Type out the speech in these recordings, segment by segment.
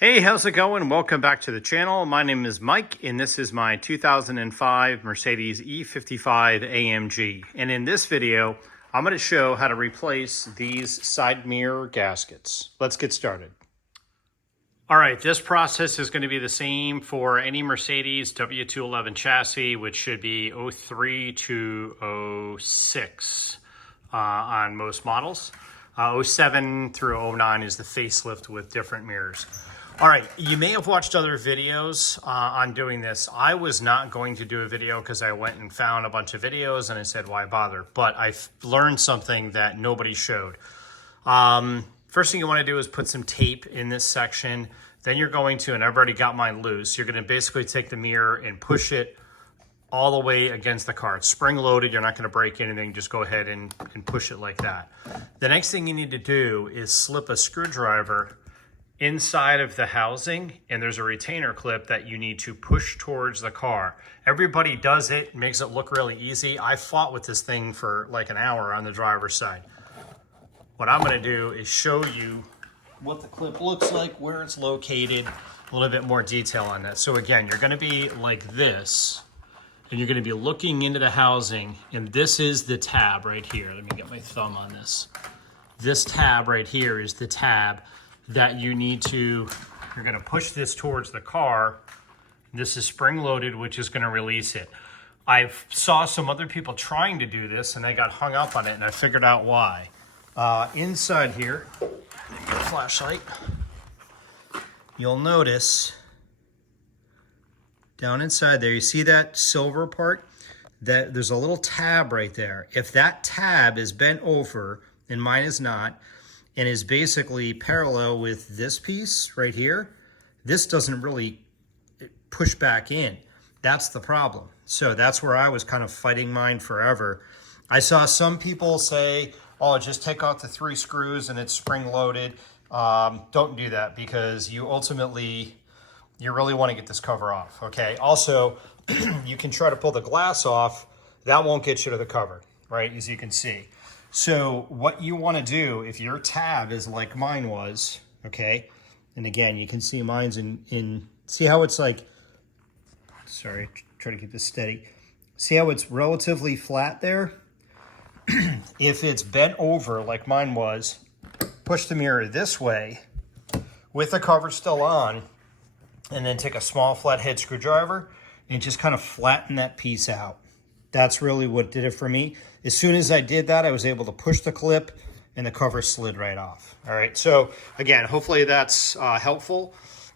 Hey, how's it going? Welcome back to the channel. My name is Mike, and this is my 2005 Mercedes E55 AMG. And in this video, I'm going to show how to replace these side mirror gaskets. Let's get started. All right, this process is going to be the same for any Mercedes W211 chassis, which should be 03 to 06 on most models. 07 through 09 is the facelift with different mirrors. All right, you may have watched other videos on doing this. I was not going to do a video because I went and found a bunch of videos and I said, why bother? But I've learned something that nobody showed. First thing you want to do is put some tape in this section. Then you're going to, and I've already got mine loose, you're going to basically take the mirror and push it all the way against the car. It's spring loaded. You're not going to break anything. Just go ahead and push it like that. The next thing you need to do is slip a screwdriver inside of the housing, and there's a retainer clip that you need to push towards the car. Everybody does it, makes it look really easy. I fought with this thing for like an hour on the driver's side. What I'm going to do is show you what the clip looks like, where it's located, a little bit more detail on that. So again, you're going to be like this, and you're going to be looking into the housing, and this is the tab right here. Let me get my thumb on this. This tab right here is the tab that you need to, you're going to push this towards the car. This is spring loaded, which is going to release it. I saw some other people trying to do this and they got hung up on it, and I figured out why. Inside here, flashlight, you'll notice down inside there, you see that silver part? That there's a little tab right there. If that tab is bent over, and mine is not, and is basically parallel with this piece right here, this doesn't really push back in. That's the problem. So that's where I was kind of fighting mine forever. I saw some people say, oh, just take out the 3 screws and it's spring loaded. Don't do that, because you ultimately, you really want to get this cover off, okay? Also, you can try to pull the glass off. That won't get you to the cover, right, as you can see. So what you want to do, if your tab is like mine was, okay, and again, you can see mine's see how it's like, sorry, try to keep this steady. See how it's relatively flat there? If it's bent over like mine was, push the mirror this way with the cover still on, and then take a small flathead screwdriver and just kind of flatten that piece out. That's really what did it for me. As soon as I did that, I was able to push the clip and the cover slid right off. All right, so again, hopefully that's helpful.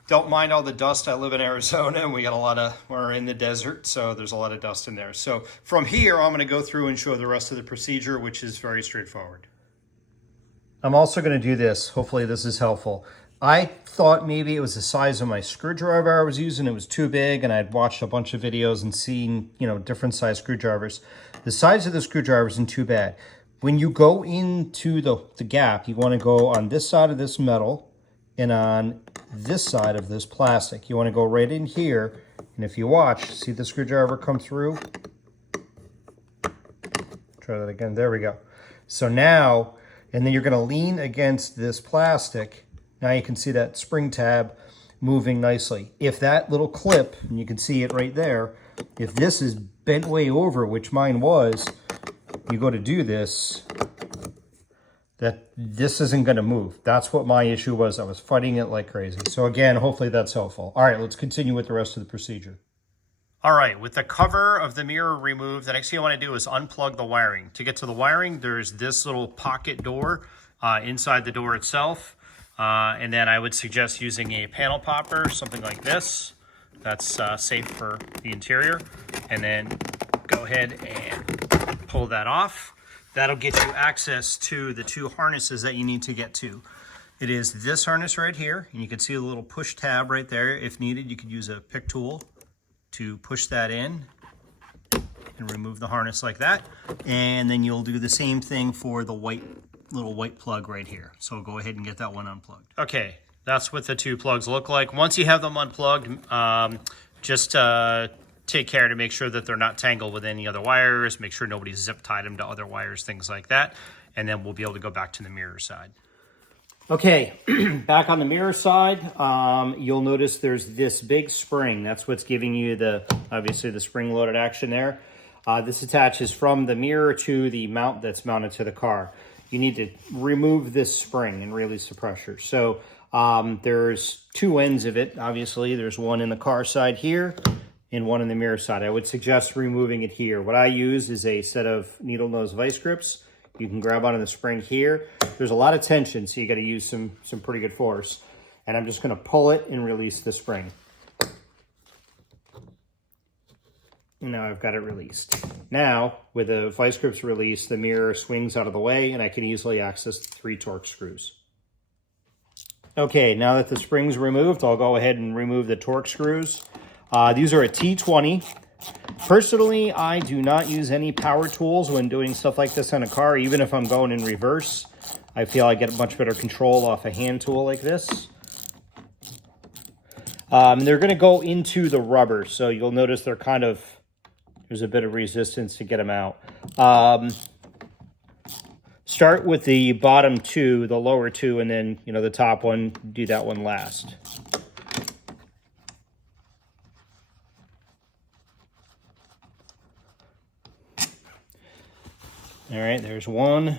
Don't mind all the dust. I live in Arizona and we're in the desert, so there's a lot of dust in there. So from here, I'm gonna go through and show the rest of the procedure, which is very straightforward. I'm also gonna do this. Hopefully this is helpful. I thought maybe it was the size of my screwdriver I was using. It was too big, and I'd watched a bunch of videos and seen, different size screwdrivers. The size of the screwdriver isn't too bad. When you go into the gap, you want to go on this side of this metal and on this side of this plastic. You want to go right in here, and if you watch, see the screwdriver come through? Try that again. There we go. So now, and then you're going to lean against this plastic. Now you can see that spring tab moving nicely. If that little clip, and you can see it right there, if this is bent way over, which mine was, you go to do this, this isn't going to move. That's what my issue was. I was fighting it like crazy. So again, hopefully that's helpful. All right, let's continue with the rest of the procedure. All right, with the cover of the mirror removed, the next thing I want to do is unplug the wiring. To get to the wiring, there's this little pocket door inside the door itself. And then I would suggest using a panel popper, something like this. That's safe for the interior. And then go ahead and pull that off. That'll get you access to the 2 harnesses that you need to get to. It is this harness right here, and you can see a little push tab right there. If needed, you could use a pick tool to push that in and remove the harness like that. And then you'll do the same thing for the little white plug right here. So go ahead and get that one unplugged. Okay, that's what the 2 plugs look like. Once you have them unplugged, just take care to make sure that they're not tangled with any other wires. Make sure nobody's zip tied them to other wires, things like that. And then we'll be able to go back to the mirror side. Okay, back on the mirror side, you'll notice there's this big spring. That's what's giving you obviously the spring-loaded action there. This attaches from the mirror to the mount that's mounted to the car. You need to remove this spring and release the pressure. So there's two ends of it, obviously. There's one in the car side here and one in the mirror side. I would suggest removing it here. What I use is a set of needle nose vice grips. You can grab onto the spring here. There's a lot of tension, so you got to use some pretty good force. And I'm just going to pull it and release the spring. And now I've got it released. Now, with the vice grips released, the mirror swings out of the way, and I can easily access the 3 Torx screws. Okay, now that the spring's removed, I'll go ahead and remove the Torx screws. These are a T20. Personally, I do not use any power tools when doing stuff like this on a car, even if I'm going in reverse. I feel I get much better control off a hand tool like this. They're going to go into the rubber, so you'll notice they're there's a bit of resistance to get them out. Start with the bottom 2, the lower 2, and then, the top one, do that one last. All right, there's one.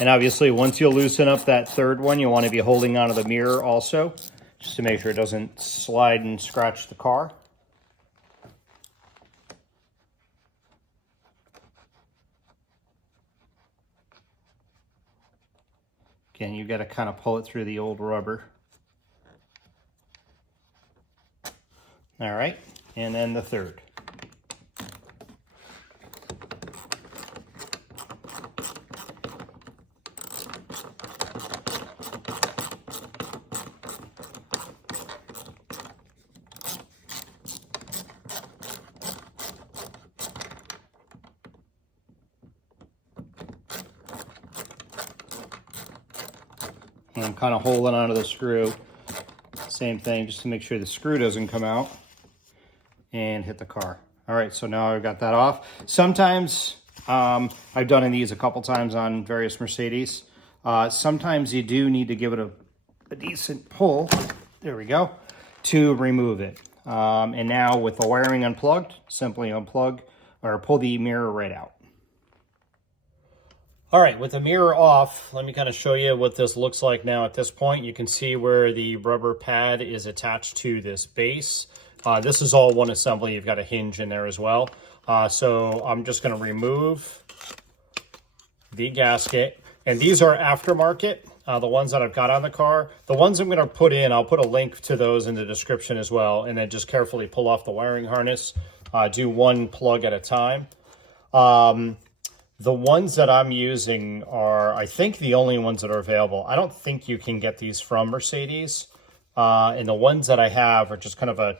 And obviously, once you loosen up that third one, you want to be holding onto the mirror also, just to make sure it doesn't slide and scratch the car. Again, you got to kind of pull it through the old rubber. All right, and then the third. And I'm kind of holding onto the screw. Same thing, just to make sure the screw doesn't come out and hit the car. All right, so now I've got that off. Sometimes, I've done these a couple times on various Mercedes. Sometimes you do need to give it a decent pull, there we go, to remove it. And now with the wiring unplugged, simply unplug or pull the mirror right out. All right, with the mirror off, let me kind of show you what this looks like now at this point. You can see where the rubber pad is attached to this base. This is all one assembly. You've got a hinge in there as well. So I'm just going to remove the gasket. And these are aftermarket, the ones that I've got on the car. The ones I'm going to put in, I'll put a link to those in the description as well. And then just carefully pull off the wiring harness. Do one plug at a time. The ones that I'm using are, I think, the only ones that are available. I don't think you can get these from Mercedes. And the ones that I have are just kind of a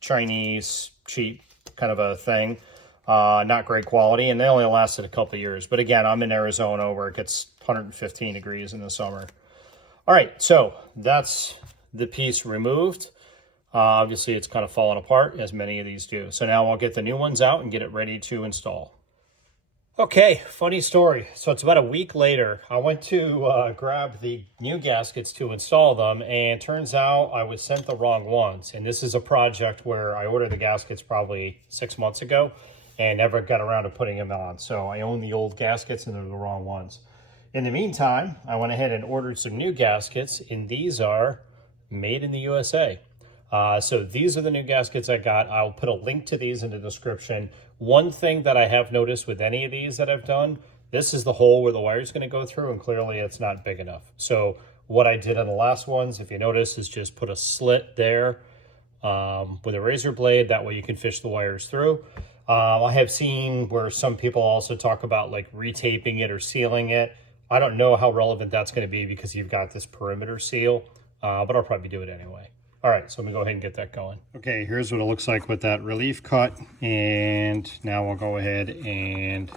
Chinese, cheap kind of a thing. Not great quality, and they only lasted a couple of years. But again, I'm in Arizona where it gets 115 degrees in the summer. All right, so that's the piece removed. Obviously, it's kind of fallen apart, as many of these do. So now I'll get the new ones out and get it ready to install. Okay, funny story. So it's about a week later. I went to grab the new gaskets to install them, and turns out I was sent the wrong ones. And this is a project where I ordered the gaskets probably 6 months ago and never got around to putting them on. So I own the old gaskets and they're the wrong ones. In the meantime, I went ahead and ordered some new gaskets, and these are made in the USA. So these are the new gaskets I got. I'll put a link to these in the description. One thing that I have noticed with any of these that I've done, this is the hole where the wire is going to go through, and clearly it's not big enough. So what I did on the last ones, if you notice, is just put a slit there with a razor blade. That way you can fish the wires through. I have seen where some people also talk about like retaping it or sealing it. I don't know how relevant that's going to be because you've got this perimeter seal, but I'll probably do it anyway. All right, so I'm gonna go ahead and get that going. Okay, here's what it looks like with that relief cut. And now we'll go ahead and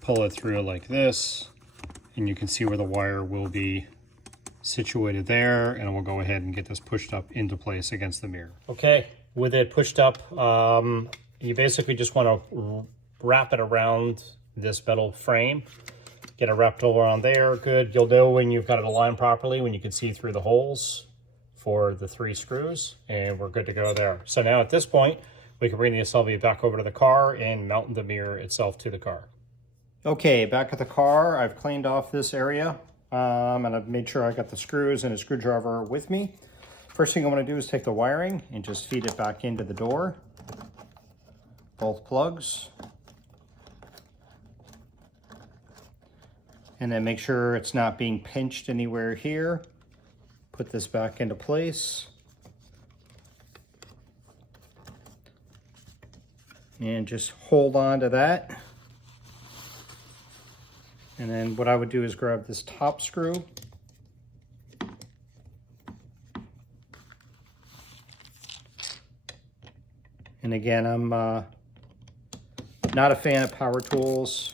pull it through like this. And you can see where the wire will be situated there. And we'll go ahead and get this pushed up into place against the mirror. Okay, with it pushed up, You basically just want to wrap it around this metal frame. Get it wrapped over on there, good. You'll know when you've got it aligned properly, when you can see through the holes for the 3 screws, and we're good to go there. So now at this point, we can bring the assembly back over to the car and mount the mirror itself to the car. Okay, back at the car, I've cleaned off this area, and I've made sure I got the screws and a screwdriver with me. First thing I want to do is take the wiring and just feed it back into the door. Both plugs. And then make sure it's not being pinched anywhere here. Put this back into place. And just hold on to that. And then what I would do is grab this top screw. And again, I'm not a fan of power tools,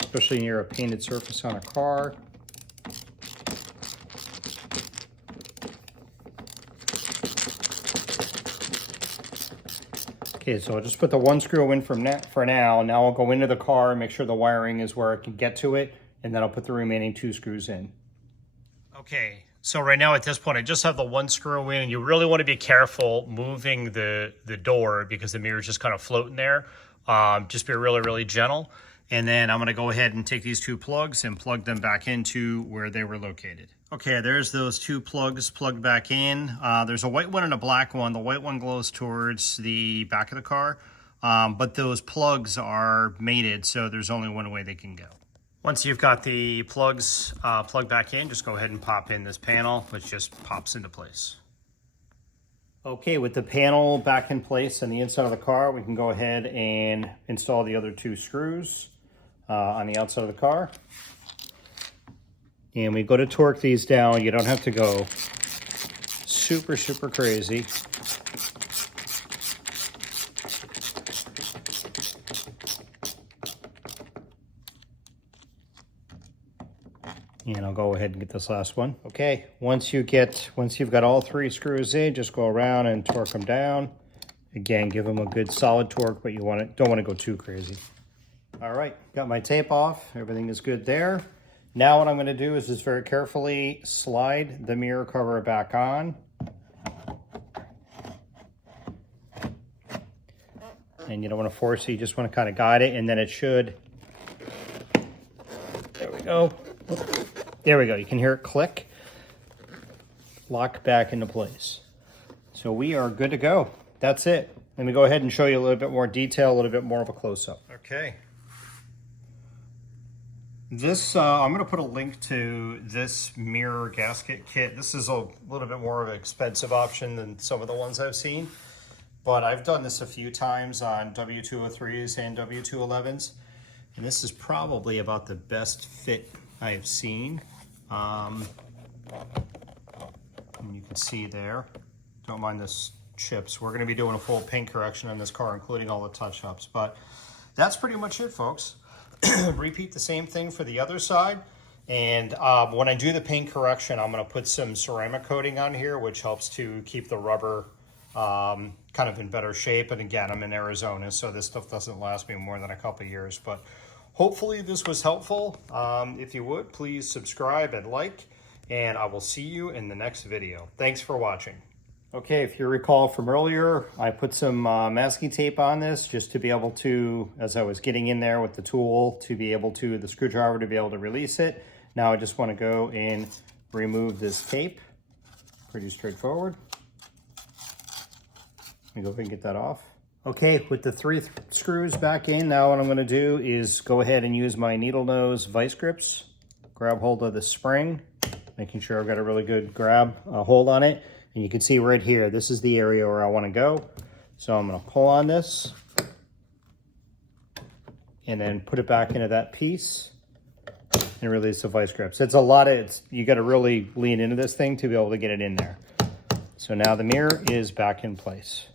especially near a painted surface on a car. Okay, so I'll just put the 1 screw in for now. Now I'll go into the car and make sure the wiring is where I can get to it, and then I'll put the remaining 2 screws in. Okay, so right now at this point, I just have the 1 screw in, and you really want to be careful moving the door because the mirror is just kind of floating there. Just be really, really gentle. And then I'm going to go ahead and take these 2 plugs and plug them back into where they were located. Okay, there's those 2 plugs plugged back in. There's a white one and a black one. The white one glows towards the back of the car, but those plugs are mated, so there's only one way they can go. Once you've got the plugs plugged back in, just go ahead and pop in this panel, which just pops into place. Okay, with the panel back in place on the inside of the car, we can go ahead and install the other 2 screws on the outside of the car. And we go to torque these down. You don't have to go super, super crazy. And I'll go ahead and get this last one. Okay, once you've got all 3 screws in, just go around and torque them down. Again, give them a good solid torque, but don't want to go too crazy. All right, got my tape off. Everything is good there. Now what I'm going to do is just very carefully slide the mirror cover back on. And you don't want to force it, you just want to kind of guide it, and then it should, there we go. There we go, you can hear it click, lock back into place. So we are good to go. That's it. Let me go ahead and show you a little bit more detail, a little bit more of a close-up. Okay. This, I'm going to put a link to this mirror gasket kit. This is a little bit more of an expensive option than some of the ones I've seen, but I've done this a few times on W203s and W211s, and this is probably about the best fit I've seen. And you can see there, don't mind this chips. We're going to be doing a full paint correction on this car, including all the touch-ups, but that's pretty much it, folks. Repeat the same thing for the other side, and when I do the paint correction, I'm going to put some ceramic coating on here, which helps to keep the rubber kind of in better shape. And again, I'm in Arizona, so this stuff doesn't last me more than a couple of years, but hopefully this was helpful. If you would, please subscribe and like, and I will see you in the next video. Thanks for watching. Okay, if you recall from earlier, I put some masking tape on this just to be able to, as I was getting in there with the tool, to be able to, the screwdriver to be able to release it. Now I just want to go and remove this tape. Pretty straightforward. Let me go ahead and get that off. Okay, with the 3 screws back in, now what I'm going to do is go ahead and use my needle nose vice grips. Grab hold of the spring, making sure I've got a really good hold on it. And you can see right here, this is the area where I want to go. So I'm going to pull on this and then put it back into that piece and release the vice grips. It's a lot of, you got to really lean into this thing to be able to get it in there. So now the mirror is back in place.